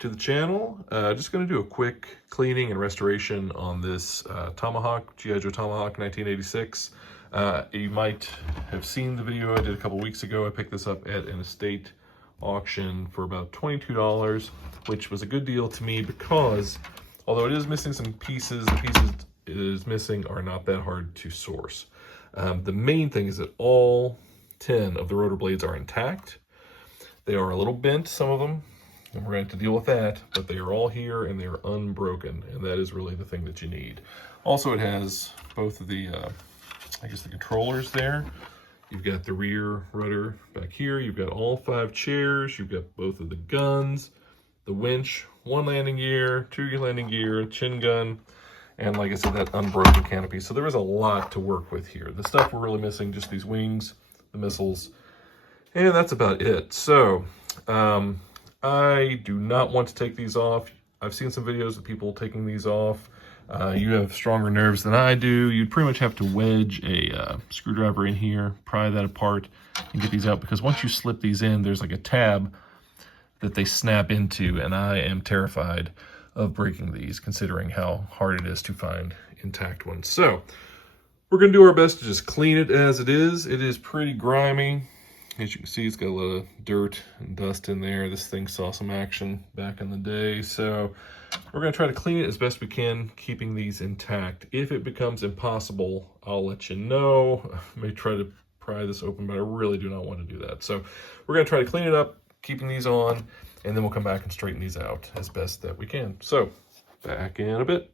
to the channel. Just going to do a quick cleaning and restoration on this Tomahawk, G.I. Joe Tomahawk 1986. You might have seen the video I did a couple weeks ago. I picked this up at an estate auction for about $22, which was a good deal to me because although it is missing some pieces, the pieces it is missing are not that hard to source. The main thing is that all 10 of the rotor blades are intact. They are a little bent, some of them, and we're going to have to deal with that, but they are all here and they are unbroken, and that is really the thing that you need. Also, it has both of the, I guess the controllers there. You've got the rear rudder back here. You've got all 5 chairs. You've got both of the guns, the winch, 1 landing gear, 2 landing gear, chin gun, and like I said, that unbroken canopy. So there is a lot to work with here. The stuff we're really missing, just these wings, the missiles, and that's about it. So I do not want to take these off. I've seen some videos of people taking these off. You have stronger nerves than I do. You'd pretty much have to wedge a screwdriver in here, pry that apart, and get these out, because once you slip these in, there's like a tab that they snap into, and I am terrified of breaking these, considering how hard it is to find intact ones. So we're going to do our best to just clean it as it is. It is pretty grimy. As you can see, it's got a lot of dirt and dust in there. This thing saw some action back in the day. So we're going to try to clean it as best we can, keeping these intact. If it becomes impossible, I'll let you know. I may try to pry this open, but I really do not want to do that. So we're going to try to clean it up, keeping these on, and then we'll come back and straighten these out as best that we can. So back in a bit.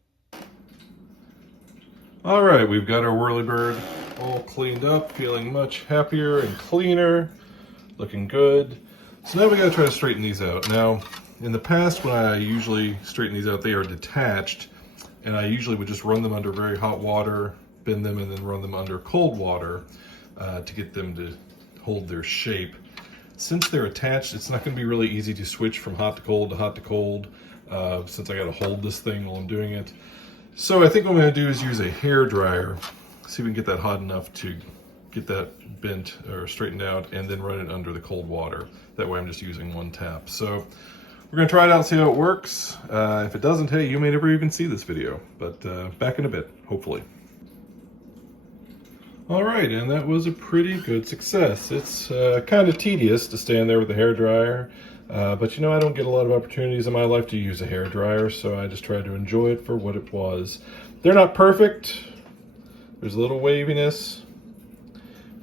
All right, we've got our Whirlybird all cleaned up, feeling much happier and cleaner, looking good. So now we gotta try to straighten these out. Now, in the past when I usually straighten these out, they are detached, and I usually would just run them under very hot water, bend them, and then run them under cold water to get them to hold their shape. Since they're attached, it's not gonna be really easy to switch from hot to cold to hot to cold, since I gotta hold this thing while I'm doing it. So I think what I'm going to do is use a hair dryer, see if we can get that hot enough to get that bent or straightened out, and then run it under the cold water. That way I'm just using 1 tap. So we're going to try it out and see how it works. If it doesn't, hey, you may never even see this video, but back in a bit, hopefully. All right, and that was a pretty good success. It's kind of tedious to stand there with the hair dryer. But you know, I don't get a lot of opportunities in my life to use a hair dryer, so I just tried to enjoy it for what it was. They're not perfect. There's a little waviness.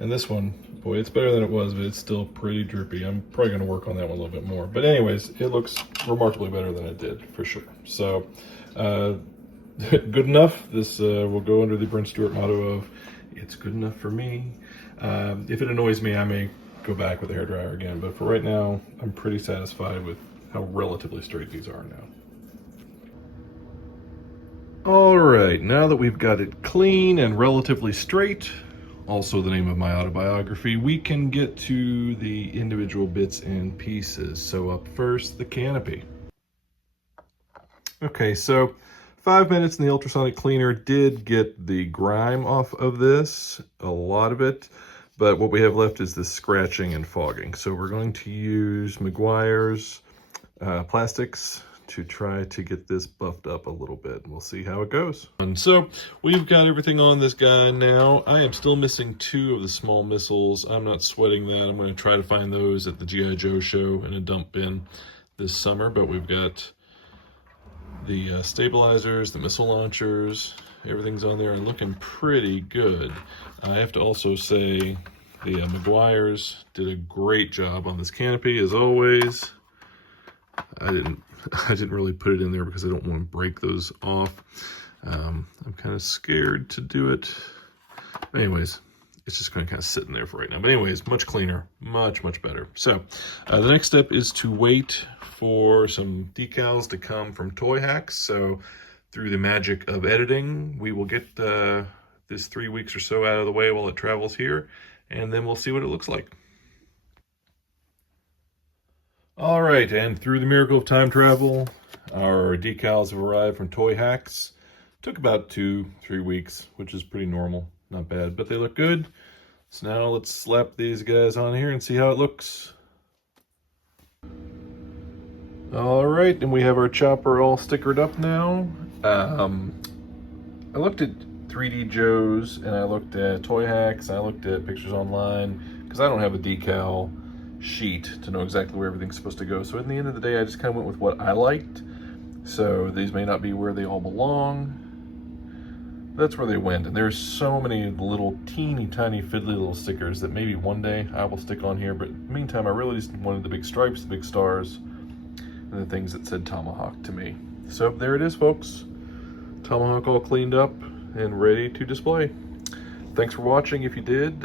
And this one, boy, it's better than it was, but it's still pretty droopy. I'm probably going to work on that one a little bit more. But anyways, it looks remarkably better than it did, for sure. So, good enough. This will go under the Brent Stewart motto of, it's good enough for me. If it annoys me, I may go back with the hairdryer again, but for right now, I'm pretty satisfied with how relatively straight these are now. All right, now that we've got it clean and relatively straight, also the name of my autobiography, we can get to the individual bits and pieces. So up first, the canopy. Okay, so 5 minutes in the ultrasonic cleaner did get the grime off of this, a lot of it. But what we have left is this scratching and fogging. So we're going to use Meguiar's plastics to try to get this buffed up a little bit. We'll see how it goes. And so we've got everything on this guy now. I am still missing 2 of the small missiles. I'm not sweating that. I'm going to try to find those at the G.I. Joe show in a dump bin this summer. But we've got the stabilizers, the missile launchers, everything's on there and looking pretty good. I have to also say the Meguiar's did a great job on this canopy, as always. I didn't really put it in there because I don't want to break those off. I'm kind of scared to do it. Anyways, it's just going to kind of sit in there for right now. But anyways, much cleaner, much better. So the next step is to wait for some decals to come from Toy Hacks. So through the magic of editing, we will get this 3 weeks or so out of the way while it travels here, and then we'll see what it looks like. All right, and through the miracle of time travel, our decals have arrived from Toy Hacks. Took about 2-3 weeks, which is pretty normal, not bad, but they look good. So now let's slap these guys on here and see how it looks. All right, and we have our chopper all stickered up now. I looked at 3D Joe's, and I looked at Toy Hacks, and I looked at pictures online, because I don't have a decal sheet to know exactly where everything's supposed to go. So in the end of the day, I just kind of went with what I liked. So these may not be where they all belong. That's where they went. And there's so many little teeny tiny fiddly little stickers that maybe one day I will stick on here. But in the meantime, I really just wanted the big stripes, the big stars, and the things that said Tomahawk to me. So there it is, folks. Tomahawk all cleaned up and ready to display. Thanks for watching. If you did,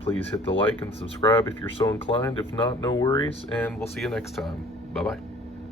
please hit the like and subscribe if you're so inclined. If not, no worries, and we'll see you next time. Bye-bye.